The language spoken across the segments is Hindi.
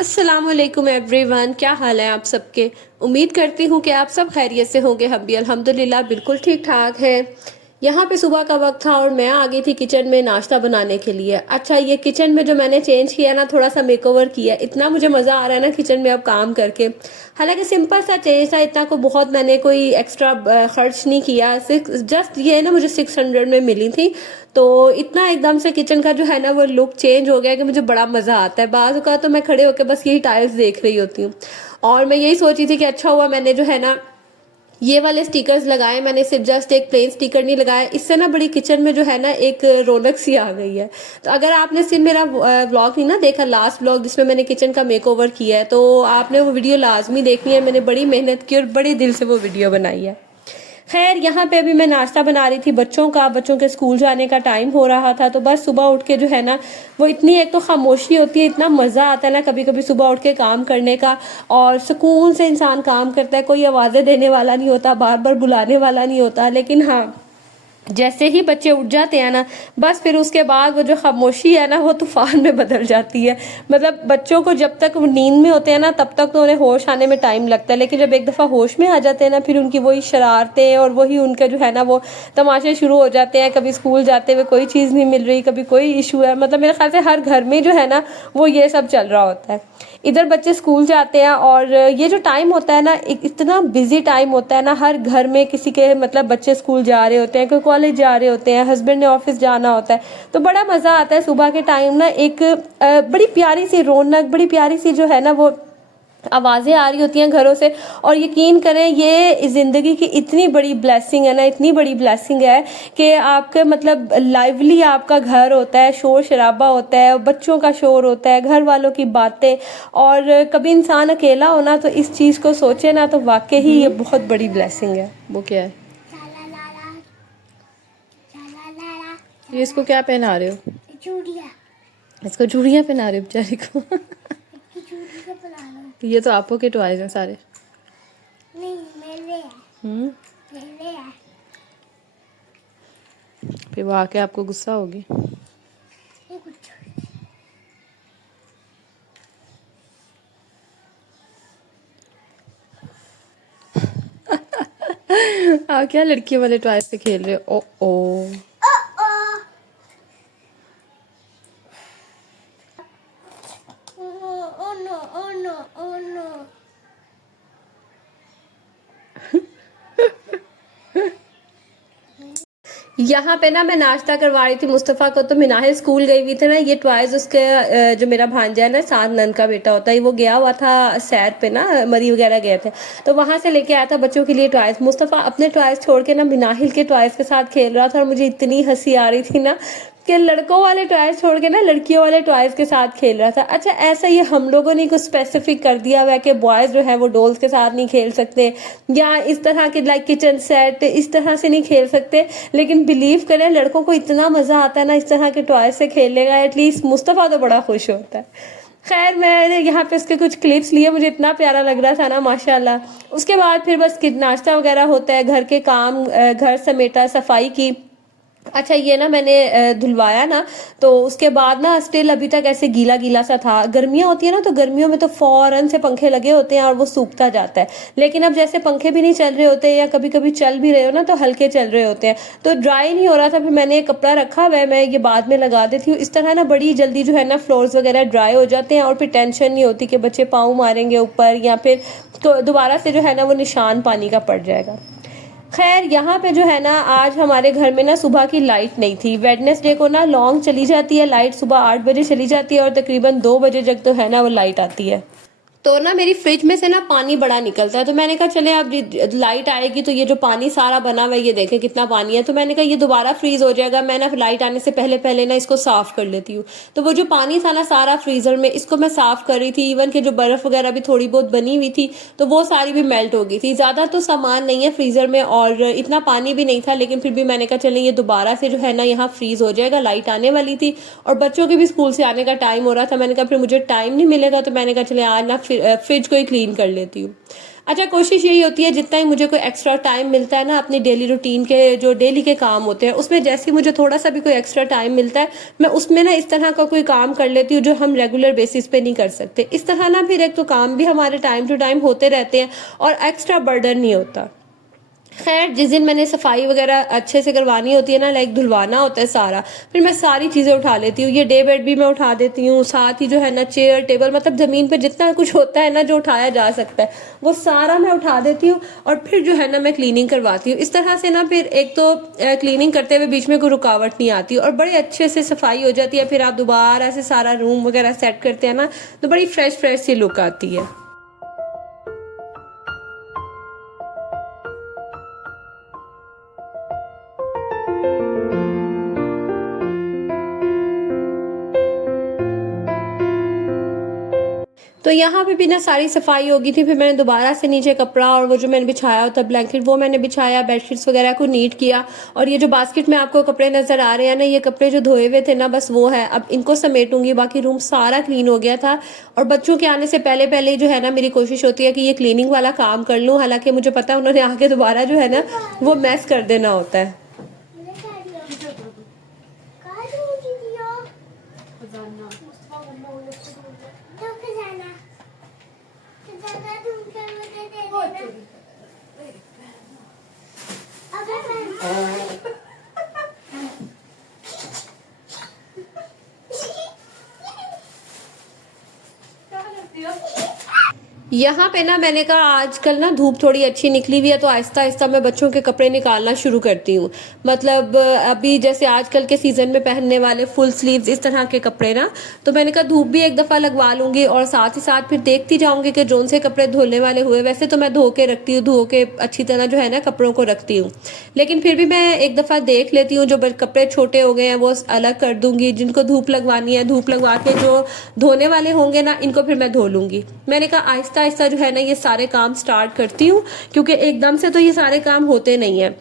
अस्सलामुअलैकुम एवरीवन, क्या हाल है आप सबके। उम्मीद करती हूँ कि आप सब खैरियत से होंगे। हम भी अल्हम्दुलिल्लाह बिल्कुल ठीक ठाक है। यहाँ पे सुबह का वक्त था और मैं आ गई थी किचन में नाश्ता बनाने के लिए। अच्छा, ये किचन में जो मैंने चेंज किया ना, थोड़ा सा मेकओवर किया, इतना मुझे मज़ा आ रहा है ना किचन में अब काम करके। हालांकि सिंपल सा चेंज था, इतना को बहुत मैंने कोई एक्स्ट्रा खर्च नहीं किया। सिर्फ जस्ट ये ना मुझे 600 में मिली थी, तो इतना एकदम से किचन का जो है ना वो लुक चेंज हो गया कि मुझे बड़ा मज़ा आता है। बाज़ का तो मैं खड़े होकर बस यही टाइल्स देख रही होती हूँ और मैं यही सोची थी कि अच्छा हुआ मैंने जो है ना ये वाले स्टिकर्स लगाए। मैंने सिर्फ जस्ट एक प्लेन स्टिकर नहीं लगाया, इससे ना बड़ी किचन में जो है ना एक रौनक सी आ गई है। तो अगर आपने सिर्फ मेरा व्लॉग नहीं ना देखा, लास्ट व्लॉग जिसमें मैंने किचन का मेकओवर किया है, तो आपने वो वीडियो लाजमी देखनी है। मैंने बड़ी मेहनत की और बड़े दिल से वो वीडियो बनाई है। खैर, यहाँ पे अभी मैं नाश्ता बना रही थी बच्चों के स्कूल जाने का टाइम हो रहा था। तो बस सुबह उठ के जो है ना वो इतनी एक तो खामोशी होती है, इतना मज़ा आता है ना कभी कभी सुबह उठ के काम करने का, और सुकून से इंसान काम करता है। कोई आवाज़ें देने वाला नहीं होता, बार बार बुलाने वाला नहीं होता। लेकिन हाँ, जैसे ही बच्चे उठ जाते हैं ना, बस फिर उसके बाद वो जो खामोशी है ना वो तूफान में बदल जाती है। मतलब बच्चों को जब तक वो नींद में होते हैं ना तब तक तो उन्हें होश आने में टाइम लगता है, लेकिन जब एक दफ़ा होश में आ जाते हैं ना, फिर उनकी वही शरारतें और वही उनके जो है ना वो तमाशे शुरू हो जाते हैं। कभी स्कूल जाते हुए कोई चीज़ नहीं मिल रही, कभी कोई इशू है। मतलब मेरे ख्याल से हर घर में जो है ना वो ये सब चल रहा होता है। इधर बच्चे स्कूल जाते हैं और ये जो टाइम होता है ना, इतना बिजी टाइम होता है ना। हर घर में किसी के मतलब बच्चे स्कूल जा रहे होते हैं, कोई कॉलेज जा रहे होते हैं, हस्बैंड ने ऑफिस जाना होता है। तो बड़ा मज़ा आता है सुबह के टाइम ना। एक बड़ी प्यारी सी रौनक, बड़ी प्यारी सी जो है ना वो आवाज़ें आ रही होती हैं घरों से। और यकीन करें, ये ज़िंदगी की इतनी बड़ी ब्लेसिंग है ना, इतनी बड़ी ब्लेसिंग है कि आपके मतलब लाइवली आपका घर होता है, शोर शराबा होता है, बच्चों का शोर होता है, घर वालों की बातें। और कभी इंसान अकेला होना तो इस चीज़ को सोचे ना तो वाकई ही ये बहुत बड़ी ब्लेसिंग है। वो क्या है ये, इसको क्या पहना रहे हो? चूड़िया। इसको चूड़ियाँ पहना रहे हो बेचारी को? ये तो आपको के टॉयज हैं सारे। नहीं, मेरे हैं। मेरे हैं। फिर वो आके आपको गुस्सा होगी। ये कुछ आप क्या लड़कियों वाले टॉयज से खेल रहे हो? ओ ओ oh no, oh no, oh no. यहाँ पे ना मैं नाश्ता करवा रही थी मुस्तफ़ा को। तो मिनाहिल स्कूल गई हुई थी ना, ये टॉयज उसके जो मेरा भांजा है ना, साथ नंद का बेटा होता है, वो गया हुआ था सैर पे ना, मरी वगैरह गए थे, तो वहां से लेके आया था बच्चों के लिए टॉयज। मुस्तफ़ा अपने टॉयज छोड़ के ना मिनाहिल के टॉयज के साथ खेल रहा था और मुझे इतनी हंसी आ रही थी ना कि लड़कों वाले टॉयज छोड़ के ना लड़कियों वाले टॉयज के साथ खेल रहा था। अच्छा, ऐसा ये हम लोगों ने कुछ स्पेसिफिक कर दिया हुआ है कि बॉयज जो है वो डॉल्स के साथ नहीं खेल सकते, या इस तरह के लाइक किचन सेट इस तरह से नहीं खेल सकते। लेकिन बिलीव करें, लड़कों को इतना मजा आता है ना इस तरह के टॉयज से खेलने का। एटलीस्ट मुस्तफ़ा तो बड़ा खुश होता है। खैर, मैंने यहाँ पे उसके कुछ क्लिप्स लिए, मुझे इतना प्यारा लग रहा था ना माशाल्लाह। उसके बाद फिर बस नाश्ता वगैरह होता है, घर के काम, घर समेटा, सफाई की। अच्छा, ये ना मैंने धुलवाया ना, तो उसके बाद ना स्टिल अभी तक ऐसे गीला गीला सा था। गर्मियाँ होती है ना, तो गर्मियों में तो फौरन से पंखे लगे होते हैं और वो सूखता जाता है। लेकिन अब जैसे पंखे भी नहीं चल रहे होते, या कभी कभी चल भी रहे हो ना तो हल्के चल रहे होते हैं, तो ड्राई नहीं हो रहा था। फिर मैंने एक कपड़ा रखा हुआ है, मैं ये बाद में लगा देती हूँ। इस तरह ना बड़ी जल्दी जो है ना फ्लोर्स वगैरह ड्राई हो जाते हैं और फिर टेंशन नहीं होती कि बच्चे पाँव मारेंगे ऊपर, या फिर तो दोबारा से जो है ना वो निशान पानी का पड़ जाएगा। खैर, यहाँ पे जो है ना आज हमारे घर में ना सुबह की लाइट नहीं थी। वेडनेसडे को ना लॉन्ग चली जाती है लाइट, सुबह 8 बजे चली जाती है और तकरीबन 2 बजे तक तो है ना वो लाइट आती है। तो ना मेरी फ्रिज में से ना पानी बड़ा निकलता है, तो मैंने कहा चले अब लाइट आएगी तो ये जो पानी सारा बना हुआ है ये देखें कितना पानी है, तो मैंने कहा ये दोबारा फ्रीज हो जाएगा, मैं ना लाइट आने से पहले पहले ना इसको साफ कर लेती हूँ। तो वो जो पानी था ना सारा फ्रीजर में, इसको मैं साफ कर रही थी, इवन कि जो बर्फ वगैरह भी थोड़ी बहुत बनी हुई थी तो वो सारी भी मेल्ट हो गई थी। ज्यादा तो सामान नहीं है फ्रीजर में और इतना पानी भी नहीं था, लेकिन फिर भी मैंने कहा चले ये दोबारा से जो है ना यहाँ फ्रीज हो जाएगा, लाइट आने वाली थी और बच्चों के भी स्कूल से आने का टाइम हो रहा था। मैंने कहा फिर मुझे टाइम नहीं मिलेगा, तो मैंने कहा चले आज ना फ्रिज को ही क्लीन कर लेती हूँ। अच्छा, कोशिश यही होती है जितना ही मुझे कोई एक्स्ट्रा टाइम मिलता है ना अपनी डेली रूटीन के जो डेली के काम होते हैं उसमें, जैसे मुझे थोड़ा सा भी कोई एक्स्ट्रा टाइम मिलता है मैं उसमें ना इस तरह का कोई काम कर लेती हूँ जो हम रेगुलर बेसिस पे नहीं कर सकते। इस तरह ना फिर एक तो काम भी हमारे टाइम टू टाइम होते रहते हैं और एक्स्ट्रा बर्डन नहीं होता। खैर, जिस दिन मैंने सफाई वगैरह अच्छे से करवानी होती है ना, लाइक धुलवाना होता है सारा, फिर मैं सारी चीज़ें उठा लेती हूँ। ये डे बेड भी मैं उठा देती हूँ, साथ ही जो है ना चेयर टेबल, मतलब ज़मीन पे जितना कुछ होता है ना जो उठाया जा सकता है वो सारा मैं उठा देती हूँ और फिर जो है ना मैं क्लीनिंग करवाती हूँ। इस तरह से ना फिर एक तो क्लीनिंग करते हुए बीच में कोई रुकावट नहीं आती और बड़े अच्छे से सफाई हो जाती है। फिर आप दोबारा से सारा रूम वगैरह सेट करते हैं ना तो बड़ी फ्रेश फ्रेश सी लुक आती है। तो यहाँ पे भी ना सारी सफाई होगी थी, फिर मैंने दोबारा से नीचे कपड़ा और वो जो मैंने बिछाया होता ब्लैंकेट वो मैंने बिछाया, बेडशीट्स वगैरह को नीट किया। और ये जो बास्केट में आपको कपड़े नजर आ रहे हैं ना, ये कपड़े जो धोए हुए थे ना बस वो है, अब इनको समेटूंगी। बाकी रूम सारा क्लीन हो गया था और बच्चों के आने से पहले पहले जो है ना मेरी कोशिश होती है कि ये क्लीनिंग वाला काम कर लूँ, हालांकि मुझे पता है उन्होंने आके दोबारा जो है ना वो मैस कर देना होता है। यहाँ पे ना मैंने कहा आजकल ना धूप थोड़ी अच्छी निकली हुई है तो आहिस्ता आहिस्ता मैं बच्चों के कपड़े निकालना शुरू करती हूँ। मतलब अभी जैसे आजकल के सीजन में पहनने वाले फुल स्लीव्स इस तरह के कपड़े ना, तो मैंने कहा धूप भी एक दफ़ा लगवा लूंगी और साथ ही साथ फिर देखती जाऊंगी कि जोन से कपड़े धोने वाले हुए। वैसे तो मैं धो के रखती हूँ, धो के अच्छी तरह जो है ना कपड़ों को रखती हूँ, लेकिन फिर भी मैं एक दफ़ा देख लेती हूँ। जो कपड़े छोटे हो गए हैं वो अलग कर दूंगी, जिनको धूप लगवानी है धूप लगवा के जो धोने वाले होंगे ना इनको फिर मैं धो लूंगी। मैंने कहा आहिस्ता आहिस्ता जो है ना ये सारे काम स्टार्ट करती हूँ, क्योंकि एकदम से तो ये सारे काम होते नहीं है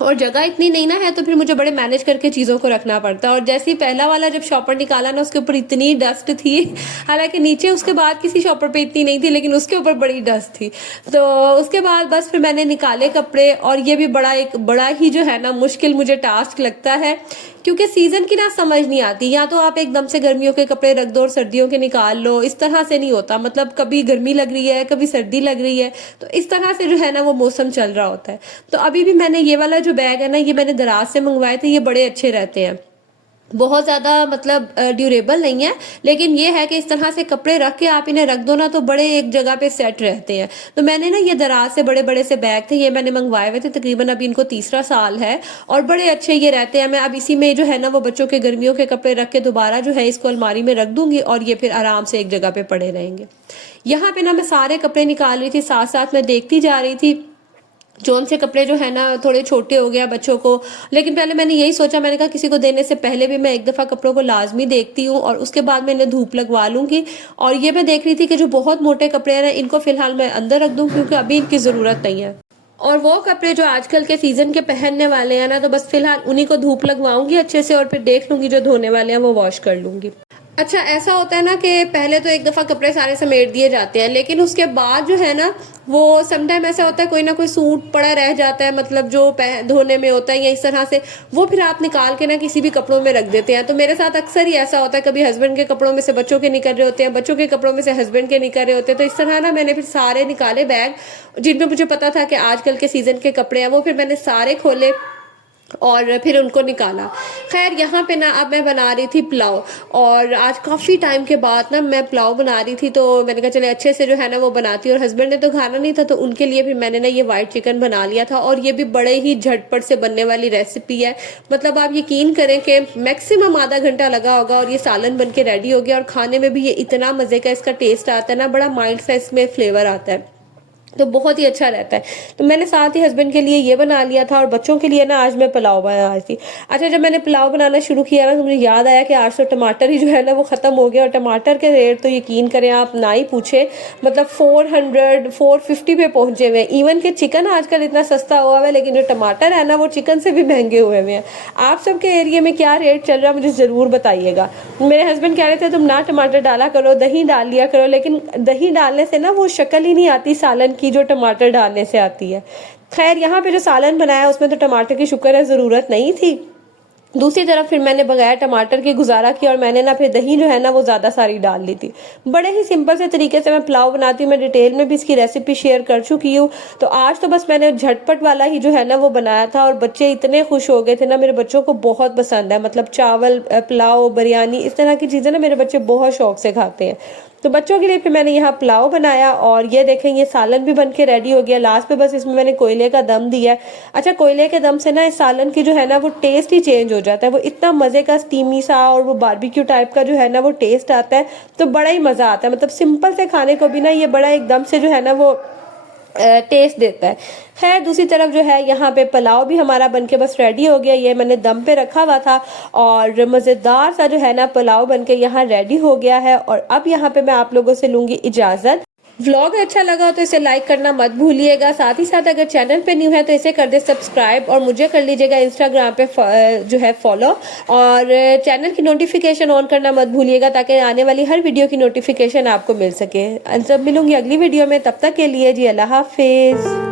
और जगह इतनी नहीं ना है, तो फिर मुझे बड़े मैनेज करके चीज़ों को रखना पड़ता है। और जैसे ही पहला वाला जब शॉपर निकाला ना उसके ऊपर इतनी डस्ट थी, हालांकि नीचे उसके बाद किसी शॉपर पे इतनी नहीं थी लेकिन उसके ऊपर बड़ी डस्ट थी। तो उसके बाद बस फिर मैंने निकाले कपड़े और ये भी बड़ा ही जो है ना मुश्किल मुझे टास्क लगता है, क्योंकि सीजन की ना समझ नहीं आती। या तो आप एकदम से गर्मियों के कपड़े रख दो और सर्दियों के निकाल लो, इस तरह से नहीं होता। मतलब कभी गर्मी लग रही है कभी सर्दी लग रही है, तो इस तरह से जो है ना वो मौसम चल रहा होता है। तो अभी भी मैंने ये वाला जो बैग है ना ये मैंने दराज से मंगवाए थे, ये बड़े अच्छे रहते हैं, बहुत ज़्यादा मतलब ड्यूरेबल नहीं है, लेकिन ये है कि इस तरह से कपड़े रख के आप इन्हें रख दो ना तो बड़े एक जगह पे सेट रहते हैं। तो मैंने ना ये दराज से बड़े बड़े से बैग थे, ये मैंने मंगवाए हुए थे, तकरीबन अभी इनको 3रा साल है और बड़े अच्छे ये रहते हैं। मैं अब इसी में जो है ना वो बच्चों के गर्मियों के कपड़े रख के दोबारा जो है इसको अलमारी में रख दूंगी और ये फिर आराम से एक जगह पे पड़े रहेंगे। यहाँ पे ना मैं सारे कपड़े निकाल रही थी, साथ साथ मैं देखती जा रही थी जोन से कपड़े जो है ना थोड़े छोटे हो गया बच्चों को। लेकिन पहले मैंने यही सोचा, मैंने कहा किसी को देने से पहले भी मैं एक दफ़ा कपड़ों को लाजमी देखती हूँ और उसके बाद मैं इन्हें धूप लगवा लूँगी। और ये मैं देख रही थी कि जो बहुत मोटे कपड़े हैं ना इनको फ़िलहाल मैं अंदर रख दूँ, क्योंकि अभी इनकी ज़रूरत नहीं है। और वो कपड़े जो आजकल के सीज़न के पहनने वाले हैं ना, तो बस फ़िलहाल उन्हीं को धूप लगवाऊंगी अच्छे से और फिर देख लूँगी जो धोने वाले हैं वो वॉश कर लूँगी। अच्छा, ऐसा होता है ना कि पहले तो एक दफ़ा कपड़े सारे समेट दिए जाते हैं, लेकिन उसके बाद जो है ना वो समटाइम ऐसा होता है कोई ना कोई सूट पड़ा रह जाता है, मतलब जो धोने में होता है या इस तरह से, वो फिर आप निकाल के ना किसी भी कपड़ों में रख देते हैं। तो मेरे साथ अक्सर ही ऐसा होता है, कभी हस्बैंड के कपड़ों में से बच्चों के निकल रहे होते हैं, बच्चों के कपड़ों में से हस्बैंड के निकल रहे होते हैं। तो इस तरह ना मैंने फिर सारे निकाले बैग जिनमें मुझे पता था कि आजकल के सीज़न के कपड़े हैं, वो फिर मैंने सारे खोले और फिर उनको निकाला। खैर यहाँ पे ना अब मैं बना रही थी पुलाव, और आज काफ़ी टाइम के बाद ना मैं पुलाव बना रही थी, तो मैंने कहा चले अच्छे से जो है ना वो बनाती हूँ। और हस्बैंड ने तो खाना नहीं था, तो उनके लिए फिर मैंने ना ये वाइट चिकन बना लिया था। और ये भी बड़े ही झटपट से बनने वाली रेसिपी है। मतलब आप यकीन करें कि मैक्सिमम आधा घंटा लगा होगा और ये सालन बन के रेडी हो गया। और खाने में भी ये इतना मज़े का इसका टेस्ट आता है ना, बड़ा माइल्ड सा इसमें फ्लेवर आता है, तो बहुत ही अच्छा रहता है। तो मैंने साथ ही हस्बैंड के लिए ये बना लिया था, और बच्चों के लिए ना आज मैं पुलाव बना रही थी। अच्छा, जब मैंने पुलाव बनाना शुरू किया ना, तो मुझे याद आया कि आज तो टमाटर ही जो है ना वो ख़त्म हो गया। और टमाटर के रेट तो यकीन करें आप ना ही पूछे, मतलब 400 450 पे पहुंचे हुए हैं। इवन कि चिकन आजकल इतना सस्ता हुआ है, लेकिन जो टमाटर है ना वो चिकन से भी महंगे हुए हैं। आप सबके एरिया में क्या रेट चल रहा है मुझे ज़रूर बताइएगा। मेरे हस्बैंड कह रहे थे तुम ना टमाटर डाला करो, दही डाल लिया करो, लेकिन दही डालने से ना वो शक्ल ही नहीं आती सालन की जो टमाटर डालने से आती है। खैर यहाँ पे जो सालन बनाया उसमें तो टमाटर की शुक्र है ज़रूरत नहीं थी। दूसरी तरफ फिर मैंने बगैर टमाटर के गुजारा किया, और मैंने ना फिर दही जो है ना वो ज़्यादा सारी डाल ली थी। बड़े ही सिंपल से तरीके से मैं पुलाव बनाती हूँ, मैं डिटेल में भी इसकी रेसिपी शेयर कर चुकी हूँ। तो आज तो बस मैंने झटपट वाला ही जो है ना वो बनाया था, और बच्चे इतने खुश हो गए थे ना, मेरे बच्चों को बहुत पसंद है। मतलब चावल, पुलाव, बिरयानी, इस तरह की चीज़ें ना मेरे बच्चे बहुत शौक से खाते हैं। तो बच्चों के लिए फिर मैंने यहाँ पुलाव बनाया, और ये देखें ये सालन भी बन के रेडी हो गया। लास्ट पे बस इसमें मैंने कोयले का दम दिया है। अच्छा, कोयले के दम से ना इस सालन की जो है ना वो टेस्ट ही चेंज हो जाता है। वो इतना मज़े का स्टीमी सा और वो बारबेक्यू टाइप का जो है ना वो टेस्ट आता है, तो बड़ा ही मज़ा आता है। मतलब सिंपल से खाने को भी ना ये बड़ा एकदम से जो है ना वो टेस्ट देता है। खैर दूसरी तरफ जो है यहाँ पे पुलाव भी हमारा बनके बस रेडी हो गया। ये मैंने दम पे रखा हुआ था, और मज़ेदार सा जो है ना पुलाव बनके यहाँ रेडी हो गया है। और अब यहाँ पे मैं आप लोगों से लूँगी इजाज़त। व्लॉग अच्छा लगा तो इसे लाइक करना मत भूलिएगा। साथ ही साथ अगर चैनल पे न्यू है तो इसे कर दे सब्सक्राइब, और मुझे कर लीजिएगा इंस्टाग्राम पे जो है फॉलो, और चैनल की नोटिफिकेशन ऑन करना मत भूलिएगा, ताकि आने वाली हर वीडियो की नोटिफिकेशन आपको मिल सके। जब मिलूंगी अगली वीडियो में, तब तक के लिए जी अल्लाह हाफिज़।